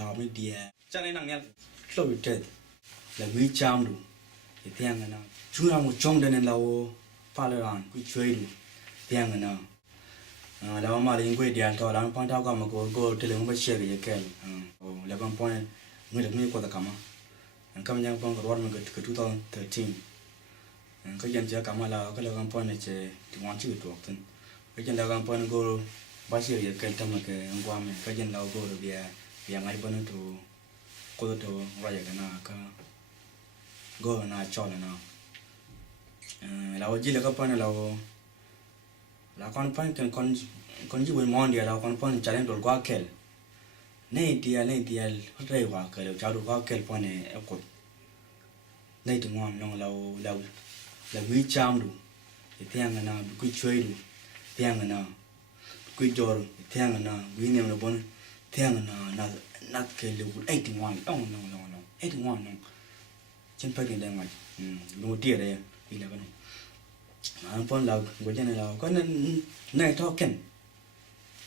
tao mới đi cho nên nàng nghe lôi chết là quý chăm đủ thì theo người nào chúng ta một trong đây nên là pha lên quý chơi đủ theo người nào là mà đến quê đi thôi là phong thao mà cô tele không phải chơi cái là con point người được người có tất cả mà cầm nhang phong cái mình cái 2013 cái dân chơi cầm là cái là con point này chơi thì ngoan chịu được thôi cái dân là con point cô bác sĩ cái tâm cái ông qua mình cái dân là cô được bia ngay bên đó cô đó ra cái nào cái go na cho là nào là chỉ là cái point là con point con chỉ muốn mòn đi là con point challenge đồ quá kẹt này đi hết rồi quá kẹt cháu đồ quá kẹt point này em cột này thì ngon lòng là quý chăm đủ thì theo người nào quý chơi đủ theo người nào quý cho theo người nào quý niệm là bốn theo người nào nát cái liệu ấy thì ngon ấy thì ngon chân phải đến đây ngoài luôn tiệt đây đi là cái này anh phong là cái chân này là cái này thao kén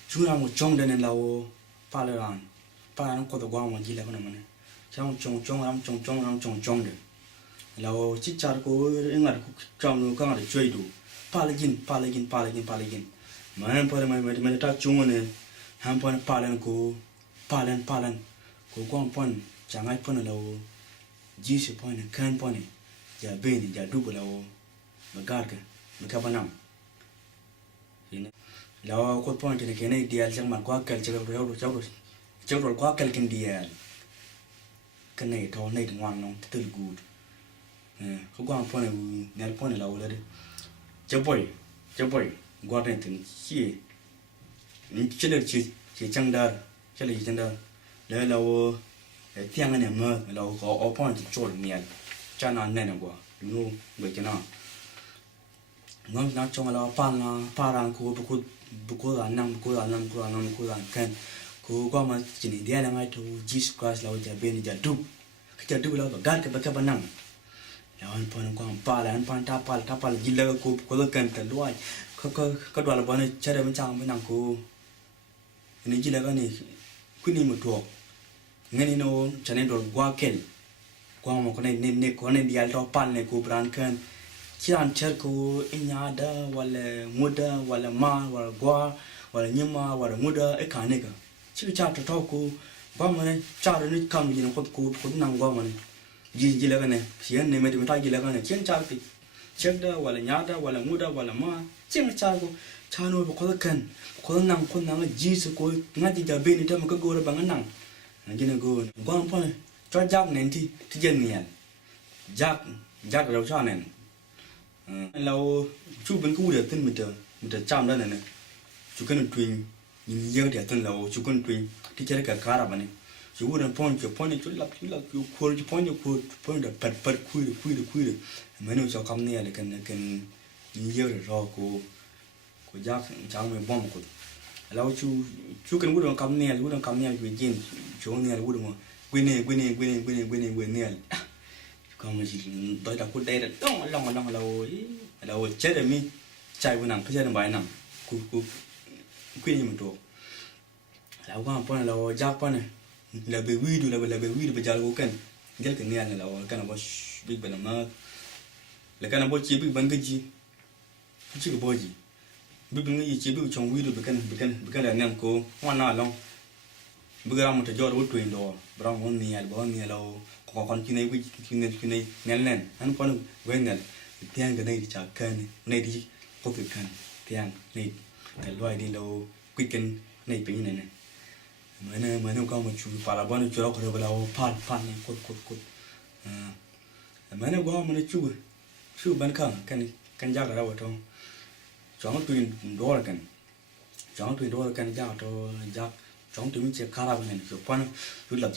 chú nào một trong đây này là pha lên pha nó có tổ quang mà chỉ là cái này mà này trong đấy là chỉ chả có những người trong cái người chơi đủ pha lên mà anh phong mà ta chung này anh phong pha lên cô quang phong chẳng ai phong là Jesus point and can point ja beni ja double lao magarka makabanam ina lao ko point ne kene dial jang man kwa kal chawro kwa kal kin dial kane to nei ngwan non tul good ko kwa point ne point lao le chaboy gwa den tin chi ni chele chi chang dar le lao tiếng này màเราcó ở point chỗ này cho nên này quá đúng không vậy cho nó trong là pan cô là năm can cô qua mà chỉ đi là ngay thôi Jesus Christ là giờ bên giờ đúc cái giờ đúc là gạt cái năm là anh point qua anh pan ta gì là cô là can cái đuôi cái đuôi là bọn này chơi đây bên trong bên nào cô này chỉ là cái này quy định một thuộc ngay nó cho nên rồi qua một cái này đi alto pan này cô brand can chỉ ăn chơi cô nhà đó hoặc là ma hoặc là qua hoặc là nhưng mà hoặc là mua đó cái cái này cả chỉ biết chặt thâu cô qua mà này chặt rồi nó cầm gì nó cô nằm qua mà này gì là cái này hiện này mình thấy gì là cái này chiến chặt thì chết đó hoặc là nhà đó hoặc là mua đó hoặc là ma chiến chặt cô chặt nó có cái cần có nằm cái gì sự cô ngay từ giờ bên này mà cái cô là bằng cái nằm cái này cô quan phong cho jack này thì dân nhỉ jack đâu cho này lâu chú bên khu để tên mình chăm đó này chú cần truyền nhìn giờ để tên lâu chú cần truyền thì chơi cái cá này chú cần point này chú lắp chú point để bật khui được mấy người cho cắm này là cần nhìn giờ để rồi cô jack cháu mình bom cô lâu chú cần uống cắm nè về trên chỗ nè uống mà quên nè còn mà chỉ tôi đã cút đây là long lâu chết rồi mi chạy vừa nằm cái chân bài nằm cú quên gì một chỗ lâu qua một lâu giáp qua này là bị video bây giờ là cần rất cái nè là lâu cái nào có big bắn mà là cái nào có chỉ big bắn cái gì chỉ có bao gì bây giờ như chỉ biết trong video bị cái là nem cô hoa nào long bây giờ một thời gian rồi truyền đồ bao nhiêu lâu còn cái này nên anh còn quên này tiếng cái này thì chả cần này đi có việc cần tiếng này cái loại đi lâu quyết định này bị này mới nó có một chút phải là bao nhiêu chỗ rồi lâu pan này cốt mới nó có một chút bên can giác ở đâu thôi chọn tuyển đồ là cần giác chọn tuyển mình sẽ khá là này chụp pan chụp lật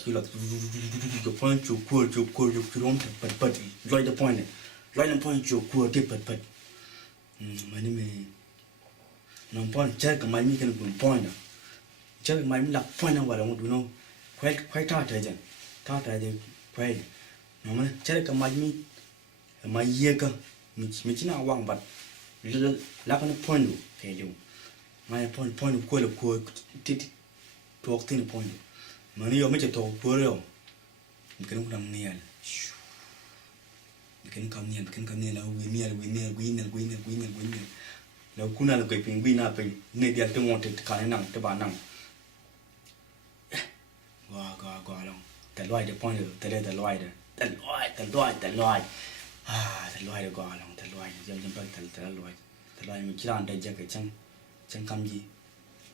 chụp pan chụp cua rong bật rồi the point chụp cua tiếp bật mà nên nó point chơi cái máy mình cần point đó chơi cái máy mình đặt point nào vào đâu đúng không khoai thả thế chứ khoai nó mà chơi cái máy mình máy gì cơ mình chỉ nào quăng bật lá cái point thế chứ mà point cua tít thuộc tin point mà nhiều mấy chục thầu bữa rồi mình cái nó làm nè mình cái cầm nè là quy nè là cú nào là cái pin pin nào pin này dia tôi ngon thì cái năng tôi bán năng qua luônแต่ลอยเดี๋ยวป้อนเดี๋ยวแต่ลอยเดี๋ยวแต่ลอยแต่ลอยแต่ลอยเดี๋ยวก่อนลองแต่ลอยยังไปแต่ลอยมีคิดอันใดจะเกิดจังคำยี่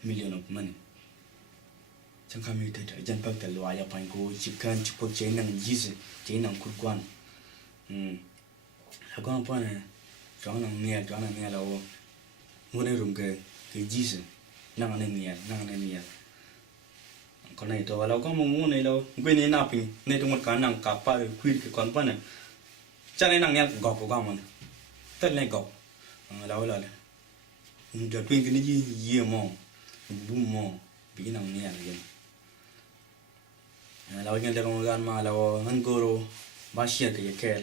million of money จังคำยี่เถิดจังไปแต่ลอยอย่าไปกูชิบกันชิบพวกเจนังยี่สิเจนังคุดกวนแล้วก็ป้อนเนี่ยจ้องนังเนี่ยเรางูในรุ่มcáiยี่สินั่งในเนี่ยcòn này tôiเราก็มองในเราquênในหน้าพิงในตรงมันการนั่งกับป้าคุยกับคนป้าเนี่ยจะในนั่งเนี่ยกอกก็มันแต่ในกอกเราเลยจะtwin cái nàyยี่มองบุ้มมองปีนั่งเนี่ยอะไรกันเราเนี่ยเรื่องงานมาเราเงินกูรู้บ้าเชียร์กับยาแคล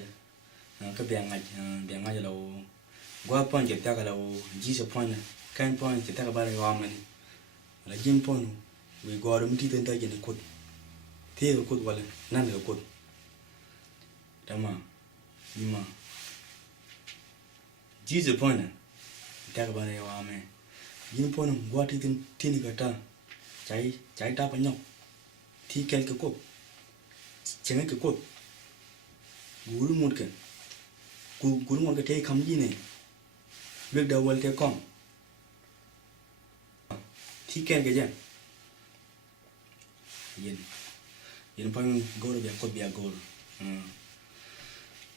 ก็เบียงไงเรากว่าป้อนเจ็ดตากับเรายี่สิบป้อนเนี่ยแค่ป้อนเจ็ดตากับบ้านเรามันเราจิ้มป้อนwe go dum ti tenta jene kod te kod wala nan le kod dama nima jize pona ta ba ne wa me yin pona gwa ti tin ka ta chai ta pa nyok ti kel ka kod chenge ka kod guru mut ka guru mut ka te kham ji ne bek da wal te kom ti kel ka jan yin pon gol be ko be gol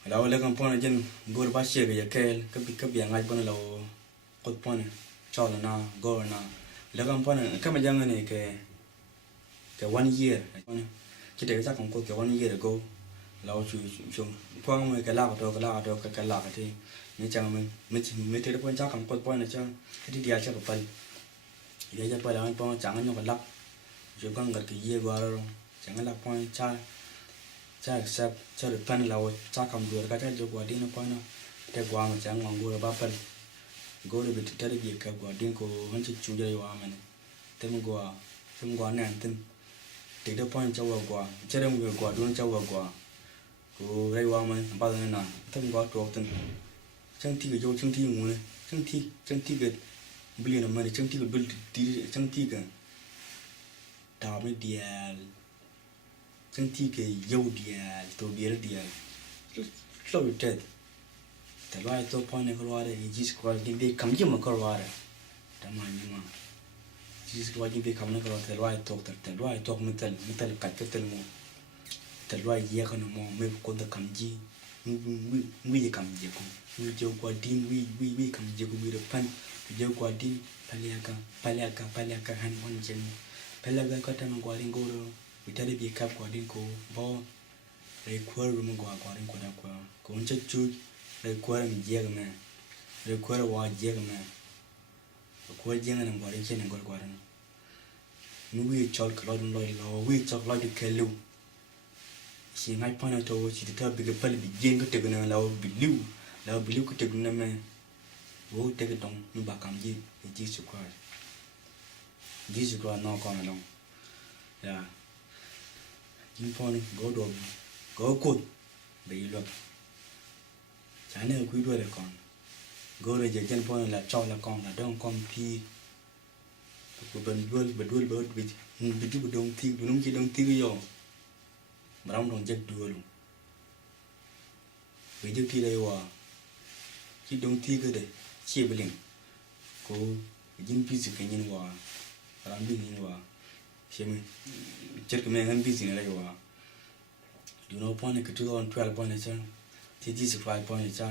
la wala kan pon jen gol ba che ga yakel ka be ngai pon la ko pon chaw na gol na la kan pon ka ma jang ne ke 1 year chỉ để ra con cô cái 1 year ago la chu pon mai cái la to cái la thì ni chang mình thấy pon cha kan ko pon na cha cái dia cha pa dia cha pa la pon chang no ka lak जो कंग करके ये बार जंगल अपॉइंट चा एक्सेप्ट चा रिटर्न लाओ चा कम दूर का चा जो गुआडी न पॉइंट ते गुआ में चा nganggur बापल गोरे बिट तरी भी का गुआडी को हंच चूजे युवा मैंने ते गुआ ने अंतिम ते दो पॉइंट चा गुआ चरे मुझे गुआ दून चा गुआ को रे युवा में बात ना तम गुआ तो तन चंग ती के जो चंग ती मुने चंग ती के बिलियन में चंग ती के बिल ती चंग ती के tao mới đial chẳng thi cái dâu đial tôi đial lâu chết tại loại tôi point này có loại đấy chỉ có những cái cắm chim mà có loại đấy tao mà nhưng mà chỉ có những cái cắm nó có loại tại loại tôi mình tự cắt cái tên mù tại loại gì cái nó mù mấy con ta cắm gì mấy cắm gì cũng mấy dâu qua đinh mấy cắm gì cũng bị được phân dâu qua đinh paleka han one chân pela ga kata mangwarin goro bitare bi kap gwarin ko bo re kwar rum gwarin ko da ko uncha chu re kwar mi je ga re kwar wa je ga ko je ga nan gwarin chen ngor gwarin nu wi chol klo dun loi lo wi chol lo de kelu si ngai pa na to si ta bi ga pal bi jeng ko te ga la biliu ko te ga na me wo te ga dong nu ba kam ji su kwa Jesus Christ no con along. Yeah. You phone go good. Be look. China quý đuôi là con. Go rồi giờ chân phone là cho là con là đông con thi. Bên đuôi bị chút đông thi đúng chỉ đông thi rồi. Mà đông đông chết đuôi luôn. Vì trước khi đây hòa chỉ đông thi cơ đấy chia bên liền. Cô dính pizza cái nhân hòa. Làm gì nữa à? Xem chết cái mình ăn busy này rồi à? You know point cái 2012 point này chứ? Thì 15 point này chứ?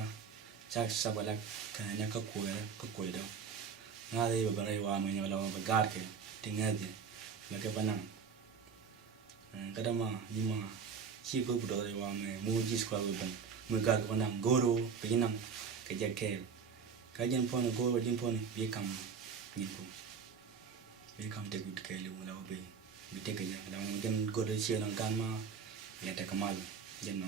Chắc sao vậy là cái này có quay đâu? Ngay đây bà này vào mình là bà gạt cái tiếng nghe gì là cái bản năng. Cái đó mà nhưng mà chỉ có bộ đội vào mình mua chỉ qua với mình gạt cái bản năng goro cái năng cái jacket cái dân point này goro dân point này biết cầm nhìn cũng we come take good care lu la be take ya la mo jen go de chi lan kan ma ya ta kamal jen no